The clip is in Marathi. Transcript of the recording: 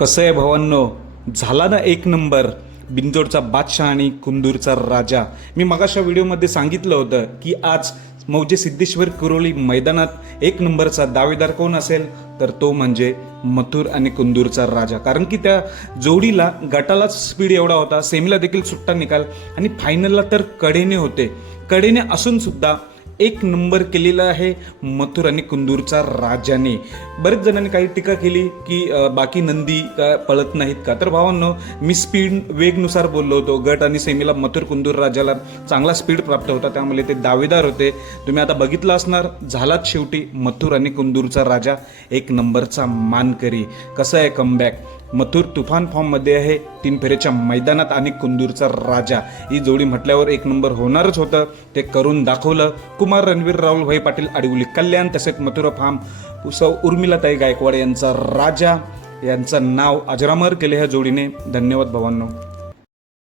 कसं आहे भावांनो? झाला ना एक नंबर. बिंजोडचा बादशाह आणि कुंदूरचा राजा. मी मगाशा व्हिडिओमध्ये सांगितलं होतं की आज मौजे सिद्धेश्वर कुरोली मैदानात एक नंबरचा दावेदार कोण असेल? तर तो म्हणजे मथुर आणि कुंदूरचा राजा. कारण की त्या जोडीला गटालाच स्पीड एवढा होता. सेमीला देखील सुट्टा निकाल. आणि फायनलला तर कडेने होते. कडेने असून सुद्धा एक नंबर केलेला आहे मथुर आणि कुंदूरचा राजाने. बरेच जणांनी काही टीका केली की बाकी नंदी का पळत नाहीत का? तर भावांनो मी स्पीड वेगनुसार बोललो होतो. गट आणि सेमीला मथुर कुंदूर राजाला चांगला स्पीड प्राप्त होता. त्यामुळे ते दावेदार होते. तुम्ही आता बघितलं असणार झालाच शेवटी मथुर आणि कुंदूरचा राजा. एक नंबरचा मानकरी. कसं आहे कमबॅक मथुर तुफान फॉर्ममध्ये आहे. तीन फेरेच्या मैदानात आणि कुंदूरचा राजा. ही जोडी म्हटल्यावर एक नंबर होणारच होतं. ते करून दाखवलं. कुमार रणवीर राहुल भाई पाटील अडवली कल्याण तसेच मथुरा फार्म. सौ उर्मिलाताई गायकवाड यांचा राजा. यांचं नाव अजरामर केले ह्या जोडीने. धन्यवाद भवांनो.